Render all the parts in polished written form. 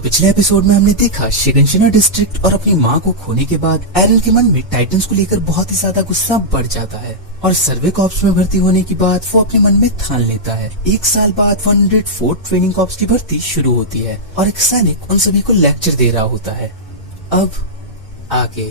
पिछले एपिसोड में हमने देखा शिगंशिना डिस्ट्रिक्ट और अपनी माँ को खोने के बाद एरन के मन में टाइटंस को लेकर बहुत ही ज्यादा गुस्सा बढ़ जाता है और सर्वे कॉर्प्स में भर्ती होने के बाद वो अपने मन में ठान लेता है। एक साल बाद 104 ट्रेनिंग कॉर्प्स की भर्ती शुरू होती है और एक सैनिक उन सभी को लेक्चर दे रहा होता है। अब आगे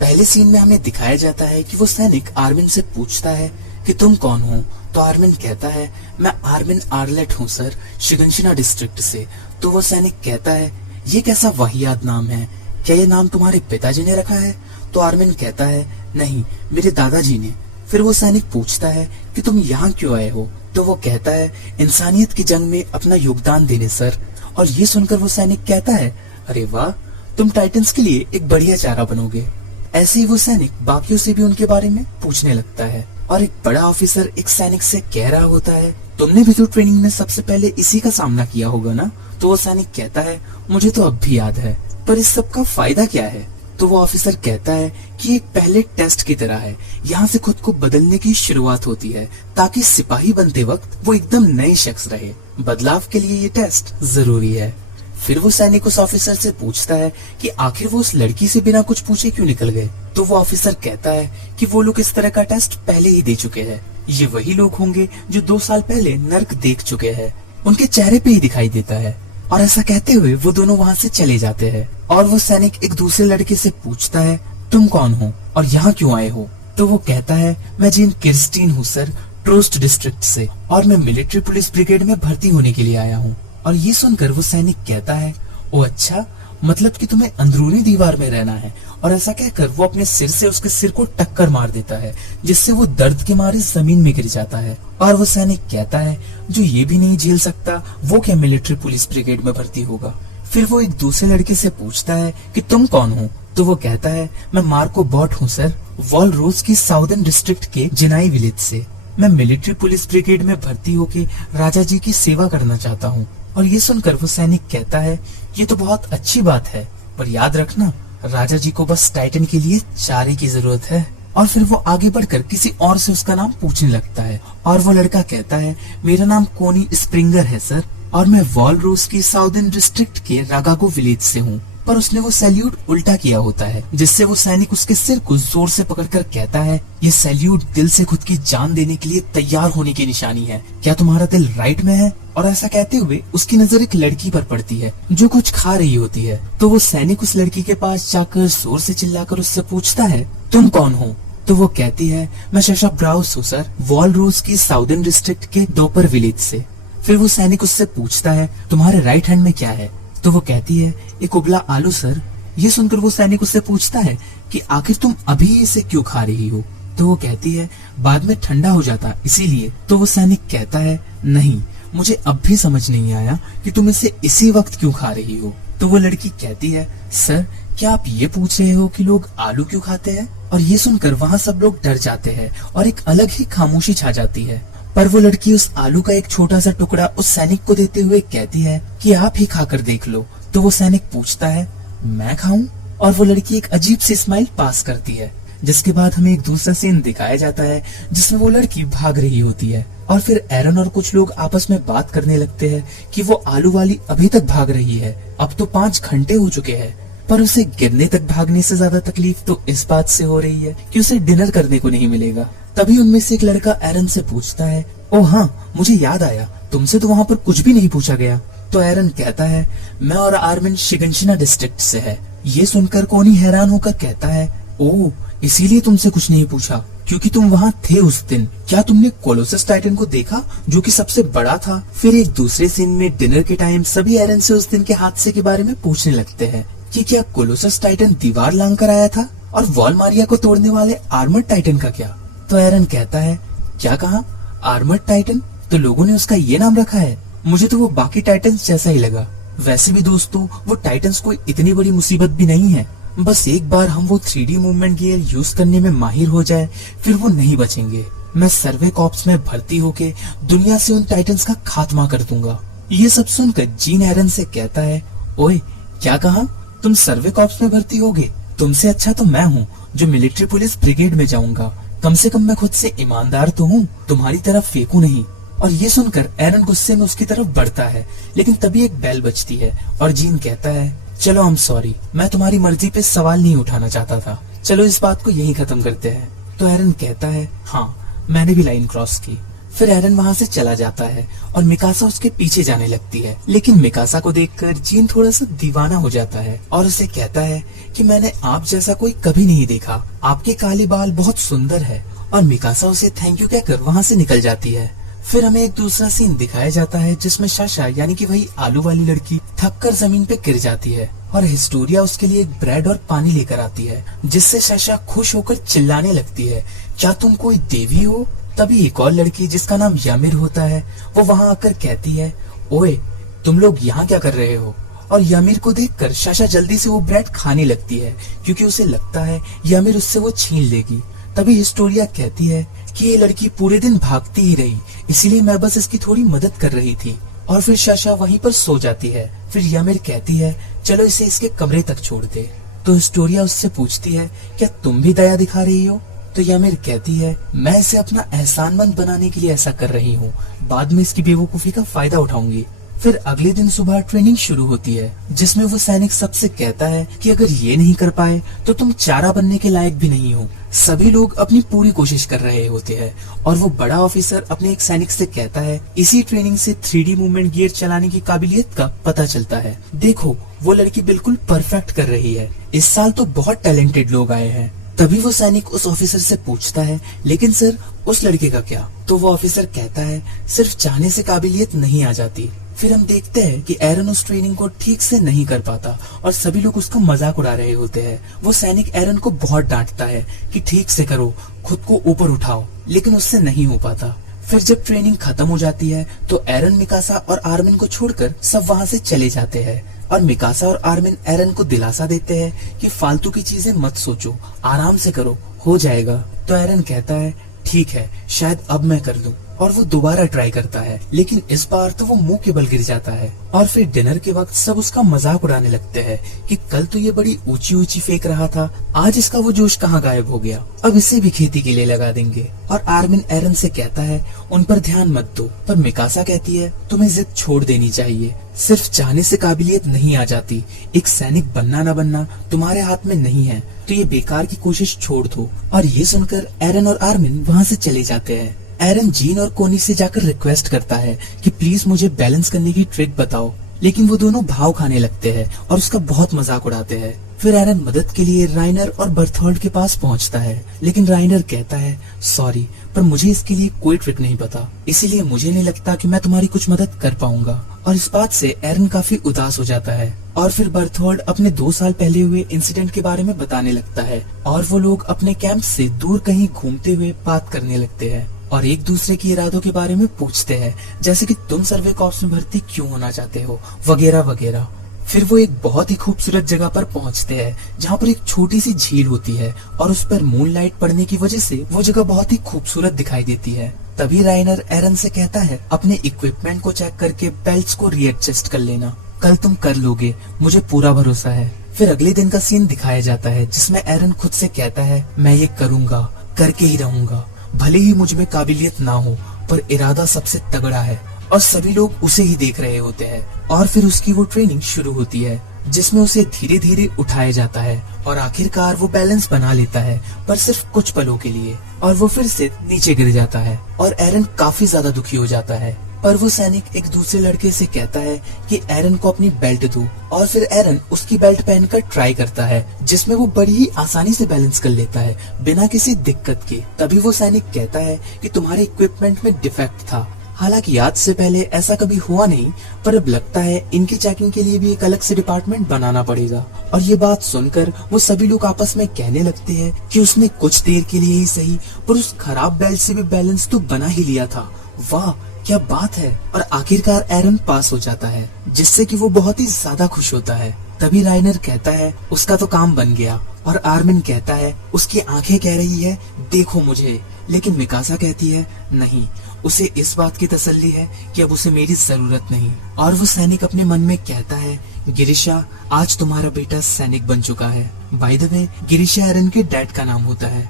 पहले सीन में हमें दिखाया जाता है कि वो सैनिक आर्मिन से पूछता है कि तुम कौन हो, तो आर्मिन कहता है मैं आर्मिन आर्लेट हूँ सर, शिगंशिना डिस्ट्रिक्ट से। तो वो सैनिक कहता है ये कैसा वाहियात नाम है, क्या ये नाम तुम्हारे पिताजी ने रखा है? तो आर्मिन कहता है नहीं, मेरे दादाजी ने। फिर वो सैनिक पूछता है कि तुम यहाँ क्यों आए हो? तो वो कहता है इंसानियत की जंग में अपना योगदान देने सर। और ये सुनकर वो सैनिक कहता है अरे वाह, तुम टाइटंस के लिए एक बढ़िया चारा बनोगे। ऐसे ही वो सैनिक बाकियों से भी उनके बारे में पूछने लगता है और एक बड़ा ऑफिसर एक सैनिक से कह रहा होता है तुमने भी तो ट्रेनिंग में सबसे पहले इसी का सामना किया होगा ना? तो वो सैनिक कहता है मुझे तो अब भी याद है, पर इस सब का फायदा क्या है? तो वो ऑफिसर कहता है कि एक पहले टेस्ट की तरह है, यहाँ से खुद को बदलने की शुरुआत होती है ताकि सिपाही बनते वक्त वो एकदम नए शख्स रहे। बदलाव के लिए ये टेस्ट जरूरी है। फिर वो सैनिक उस ऑफिसर से पूछता है कि आखिर वो उस लड़की से बिना कुछ पूछे क्यों निकल गए? तो वो ऑफिसर कहता है कि वो लोग इस तरह का टेस्ट पहले ही दे चुके हैं। ये वही लोग होंगे जो 2 साल पहले नर्क देख चुके हैं, उनके चेहरे पे ही दिखाई देता है। और ऐसा कहते हुए वो दोनों वहाँ से चले जाते हैं और वो सैनिक एक दूसरे लड़के से पूछता है तुम कौन हो और यहाँ क्यों आए हो? तो वो कहता है मैं जीन किर्स्टीन हूँ सर, ट्रोस्ट डिस्ट्रिक्ट से, और मैं मिलिट्री पुलिस ब्रिगेड में भर्ती होने के लिए आया हूँ। और ये सुनकर वो सैनिक कहता है ओ अच्छा, मतलब कि तुम्हें अंदरूनी दीवार में रहना है। और ऐसा कहकर वो अपने सिर से उसके सिर को टक्कर मार देता है जिससे वो दर्द के मारे जमीन में गिर जाता है। और वो सैनिक कहता है जो ये भी नहीं झेल सकता वो क्या मिलिट्री पुलिस ब्रिगेड में भर्ती होगा? फिर वो एक दूसरे लड़के से पूछता है कि तुम कौन हो? तो वो कहता है मैं मार्को बॉट हूँ सर, वॉल रोज की साउदर्न डिस्ट्रिक्ट के जिनाई विलेज से। मैं मिलिट्री पुलिस ब्रिगेड में भर्ती होके राजा जी की सेवा करना चाहता हूँ। और ये सुनकर वो सैनिक कहता है ये तो बहुत अच्छी बात है, पर याद रखना राजा जी को बस टाइटन के लिए चारे की जरूरत है। और फिर वो आगे बढ़कर किसी और से उसका नाम पूछने लगता है और वो लड़का कहता है मेरा नाम कोनी स्प्रिंगर है सर, और मैं वॉल रोज की साउदर्न डिस्ट्रिक्ट के रागागो विलेज से हूँ। पर उसने वो सैल्यूट उल्टा किया होता है जिससे वो सैनिक उसके सिर को जोर से पकड़कर कहता है ये सैल्यूट दिल से खुद की जान देने के लिए तैयार होने की निशानी है, क्या तुम्हारा दिल राइट में है? और ऐसा कहते हुए उसकी नजर एक लड़की पर पड़ती है जो कुछ खा रही होती है। तो वो सैनिक उस लड़की के पास जाकर जोर से चिल्लाकर उससे पूछता है तुम कौन हो? तो वो कहती है मैं शशा ब्राउस हूँ सर, वॉल रोज की साउदर्न डिस्ट्रिक्ट के दोपर विलेज से। फिर वो सैनिक उससे पूछता है तुम्हारे राइट हैंड में क्या है? तो वो कहती है एक उबला आलू सर। ये सुनकर वो सैनिक उससे पूछता है कि आखिर तुम अभी इसे क्यों खा रही हो? तो वो कहती है बाद में ठंडा हो जाता इसीलिए। तो वो सैनिक कहता है नहीं, मुझे अब भी समझ नहीं आया कि तुम इसे इसी वक्त क्यों खा रही हो। तो वो लड़की कहती है सर क्या आप ये पूछ रहे हो कि लोग आलू क्यों खाते हैं? और ये सुनकर वहाँ सब लोग डर जाते हैं और एक अलग ही खामोशी छा जाती है। पर वो लड़की उस आलू का एक छोटा सा टुकड़ा उस सैनिक को देते हुए कहती है कि आप ही खाकर देख लो। तो वो सैनिक पूछता है मैं खाऊं? और वो लड़की एक अजीब सी स्माइल पास करती है, जिसके बाद हमें एक दूसरा सीन दिखाया जाता है जिसमें वो लड़की भाग रही होती है। और फिर एरन और कुछ लोग आपस में बात करने लगते हैं कि वो आलू वाली अभी तक भाग रही है, अब तो 5 घंटे हो चुके हैं। पर उसे गिरने तक भागने से ज्यादा तकलीफ तो इस बात से हो रही है कि उसे डिनर करने को नहीं मिलेगा। तभी उनमें से एक लड़का एरन से पूछता है ओ हाँ, मुझे याद आया, तुमसे तो वहाँ पर कुछ भी नहीं पूछा गया। तो एरन कहता है मैं और आर्मिन शिगंशिना डिस्ट्रिक्ट से है। ये सुनकर कोनी हैरान होकर कहता है ओ इसीलिए तुमसे कुछ नहीं पूछा क्योंकि तुम वहाँ थे उस दिन। क्या तुमने कोलोसस टाइटन को देखा जो कि सबसे बड़ा था? फिर एक दूसरे सीन में डिनर के टाइम सभी एरन से उस दिन के हादसे के बारे में पूछने लगते हैं कि क्या कोलोसस टाइटन दीवार लांग कर आया था? और वॉल मारिया को तोड़ने वाले आर्मर्ड टाइटन का क्या? तो एरन कहता है क्या कहा, आर्मर्ड टाइटन? तो लोगों ने उसका ये नाम रखा है? मुझे तो वो बाकी टाइटन्स जैसा ही लगा। वैसे भी दोस्तों वो टाइटन्स कोई इतनी बड़ी मुसीबत भी नहीं है, बस एक बार हम वो 3D मूवमेंट गियर यूज करने में माहिर हो जाए फिर वो नहीं बचेंगे। मैं सर्वे कॉर्प्स में भर्ती होके दुनिया से उन टाइटन्स का खात्मा कर दूंगा। ये सब सुनकर जीन एरन से कहता है ओए क्या कहा, तुम सर्वे कॉर्प्स में भर्ती होगे? तुमसे अच्छा तो मैं हूँ जो मिलिट्री पुलिस ब्रिगेड में जाऊंगा। कम से कम मैं खुद से ईमानदार तो हूँ, तुम्हारी तरफ फेंकू नहीं। और ये सुनकर एरन गुस्से में उसकी तरफ बढ़ता है, लेकिन तभी एक बेल बजती है और जीन कहता है, चलो आई एम सॉरी, मैं तुम्हारी मर्जी पे सवाल नहीं उठाना चाहता था, चलो इस बात को यहीं खत्म करते हैं। तो एरन कहता है, हाँ मैंने भी लाइन क्रॉस की। फिर एरन वहाँ से चला जाता है और मिकासा उसके पीछे जाने लगती है, लेकिन मिकासा को देखकर जीन थोड़ा सा दीवाना हो जाता है और उसे कहता है कि मैंने आप जैसा कोई कभी नहीं देखा, आपके काले बाल बहुत सुंदर है। और मिकासा उसे थैंक यू कहकर वहाँ से निकल जाती है। फिर हमें एक दूसरा सीन दिखाया जाता है जिसमें साशा यानी कि वही आलू वाली लड़की थककर जमीन पे गिर जाती है और हिस्टोरिया उसके लिए एक ब्रेड और पानी लेकर आती है, जिससे साशा खुश होकर चिल्लाने लगती है, क्या तुम कोई देवी हो? तभी एक और लड़की जिसका नाम यामिर होता है वो वहाँ आकर कहती है, ओए तुम लोग यहाँ क्या कर रहे हो? और यामिर को देखकर साशा जल्दी से वो ब्रेड खाने लगती है क्योंकि उसे लगता है यामिर उससे वो छीन लेगी। तभी हिस्टोरिया कहती है कि ये लड़की पूरे दिन भागती ही रही, इसीलिए मैं बस इसकी थोड़ी मदद कर रही थी। और फिर साशा वहीं पर सो जाती है। फिर यामिर कहती है, चलो इसे इसके कमरे तक छोड़ दे। तो हिस्टोरिया उससे पूछती है, क्या तुम भी दया दिखा रही हो? तो यामिर कहती है, मैं इसे अपना एहसानमंद बनाने के लिए ऐसा कर रही हूँ, बाद में इसकी बेवकूफी का फायदा उठाऊंगी। फिर अगले दिन सुबह ट्रेनिंग शुरू होती है जिसमें वो सैनिक सबसे कहता है कि अगर ये नहीं कर पाए तो तुम चारा बनने के लायक भी नहीं हो। सभी लोग अपनी पूरी कोशिश कर रहे होते हैं और वो बड़ा ऑफिसर अपने एक सैनिक से कहता है, इसी ट्रेनिंग से 3D मूवमेंट गियर चलाने की काबिलियत का पता चलता है। देखो वो लड़की बिल्कुल परफेक्ट कर रही है, इस साल तो बहुत टैलेंटेड लोग आए हैं। तभी वो सैनिक उस ऑफिसर से पूछता है, लेकिन सर उस लड़के का क्या? तो वो ऑफिसर कहता है, सिर्फ चाहने से काबिलियत नहीं आ जाती। फिर हम देखते हैं कि एरन उस ट्रेनिंग को ठीक से नहीं कर पाता और सभी लोग उसका मजाक उड़ा रहे होते हैं। वो सैनिक एरन को बहुत डांटता है कि ठीक से करो, खुद को ऊपर उठाओ, लेकिन उससे नहीं हो पाता। फिर जब ट्रेनिंग खत्म हो जाती है तो एरन, मिकासा और आर्मिन को छोड़कर सब वहाँ से चले जाते हैं और मिकासा और आर्मिन एरन को दिलासा देते हैं कि फालतू की चीजें मत सोचो, आराम से करो, हो जाएगा। तो एरन कहता है, ठीक है शायद अब मैं कर लूं। और वो दोबारा ट्राई करता है, लेकिन इस बार तो वो मुंह के बल गिर जाता है। और फिर डिनर के वक्त सब उसका मजाक उड़ाने लगते हैं कि कल तो ये बड़ी ऊंची ऊंची फेंक रहा था, आज इसका वो जोश कहाँ गायब हो गया, अब इसे भी खेती के लिए लगा देंगे। और आर्मिन एरन से कहता है, उन पर ध्यान मत दो। पर मिकासा कहती है, तुम्हें जिद छोड़ देनी चाहिए, सिर्फ चाहने से काबिलियत नहीं आ जाती, एक सैनिक बनना न बनना तुम्हारे हाथ में नहीं है, तो ये बेकार की कोशिश छोड़ दो। और ये सुनकर एरन और आर्मिन वहाँ से चले जाते हैं। एरन जीन और कोनी से जाकर रिक्वेस्ट करता है कि प्लीज मुझे बैलेंस करने की ट्रिक बताओ, लेकिन वो दोनों भाव खाने लगते हैं और उसका बहुत मजाक उड़ाते हैं। फिर एरन मदद के लिए राइनर और बर्थोल्ड के पास पहुंचता है, लेकिन राइनर कहता है, सॉरी पर मुझे इसके लिए कोई ट्रिक नहीं पता, इसीलिए मुझे नहीं लगता कि मैं तुम्हारी कुछ मदद कर पाऊंगा। और इस बात से एरन काफी उदास हो जाता है। और फिर बर्थोल्ड अपने 2 साल पहले हुए इंसिडेंट के बारे में बताने लगता है और वो लोग अपने कैंप से दूर कहीं घूमते हुए बात करने लगते हैं और एक दूसरे के इरादों के बारे में पूछते हैं, जैसे कि तुम सर्वे कॉर्प्स में भर्ती क्यों होना चाहते हो, वगैरह वगैरह। फिर वो एक बहुत ही खूबसूरत जगह पर पहुंचते हैं जहाँ पर एक छोटी सी झील होती है और उस पर मूनलाइट पड़ने की वजह से वो जगह बहुत ही खूबसूरत दिखाई देती है। तभी राइनर एरन से कहता है, अपने इक्विपमेंट को चेक करके बेल्ट्स को रीएडजस्ट कर लेना, कल तुम कर लोगे, मुझे पूरा भरोसा है। फिर अगले दिन का सीन दिखाया जाता है जिसमें एरन खुद से कहता है, मैं ये करूंगा, करके ही रहूंगा, भले ही मुझ में काबिलियत ना हो, पर इरादा सबसे तगड़ा है। और सभी लोग उसे ही देख रहे होते हैं। और फिर उसकी वो ट्रेनिंग शुरू होती है जिसमें उसे धीरे धीरे उठाया जाता है और आखिरकार वो बैलेंस बना लेता है, पर सिर्फ कुछ पलों के लिए, और वो फिर से नीचे गिर जाता है और एरन काफी ज्यादा दुखी हो जाता है। पर वो सैनिक एक दूसरे लड़के से कहता है कि एरन को अपनी बेल्ट दो, और फिर एरन उसकी बेल्ट पहनकर ट्राई करता है जिसमें वो बड़ी ही आसानी से बैलेंस कर लेता है बिना किसी दिक्कत के। तभी वो सैनिक कहता है कि तुम्हारे इक्विपमेंट में डिफेक्ट था, हालांकि आज से पहले ऐसा कभी हुआ नहीं, पर अब लगता है इनकी चेकिंग के लिए भी एक अलग से डिपार्टमेंट बनाना पड़ेगा। और ये बात सुनकर वो सभी लोग आपस में कहने लगते हैं कि उसने कुछ देर के लिए ही सही, पर उस खराब बेल्ट से भी बैलेंस तो बना ही लिया था, वाह क्या बात है। और आखिरकार एरन पास हो जाता है जिससे कि वो बहुत ही ज्यादा खुश होता है। तभी राइनर कहता है, उसका तो काम बन गया। और आर्मिन कहता है, उसकी आंखें कह रही है देखो मुझे, लेकिन मिकासा कहती है नहीं, उसे इस बात की तसल्ली है कि अब उसे मेरी जरूरत नहीं। और वो सैनिक अपने मन में कहता है, गिरिशा आज तुम्हारा बेटा सैनिक बन चुका है। बाय द वे गिरिशा एरन के डैड का नाम होता है।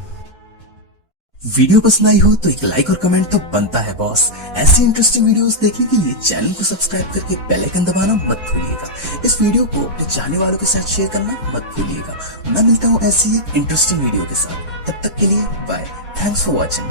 वीडियो पसंद आई हो तो एक लाइक और कमेंट तो बनता है बॉस। ऐसी इंटरेस्टिंग वीडियोस देखने के लिए चैनल को सब्सक्राइब करके बेल आइकन दबाना मत भूलिएगा। इस वीडियो को अपने चाहने वालों के साथ शेयर करना मत भूलिएगा। मैं मिलता हूँ ऐसी एक इंटरेस्टिंग वीडियो के साथ, तब तक के लिए बाय। Thanks for watching.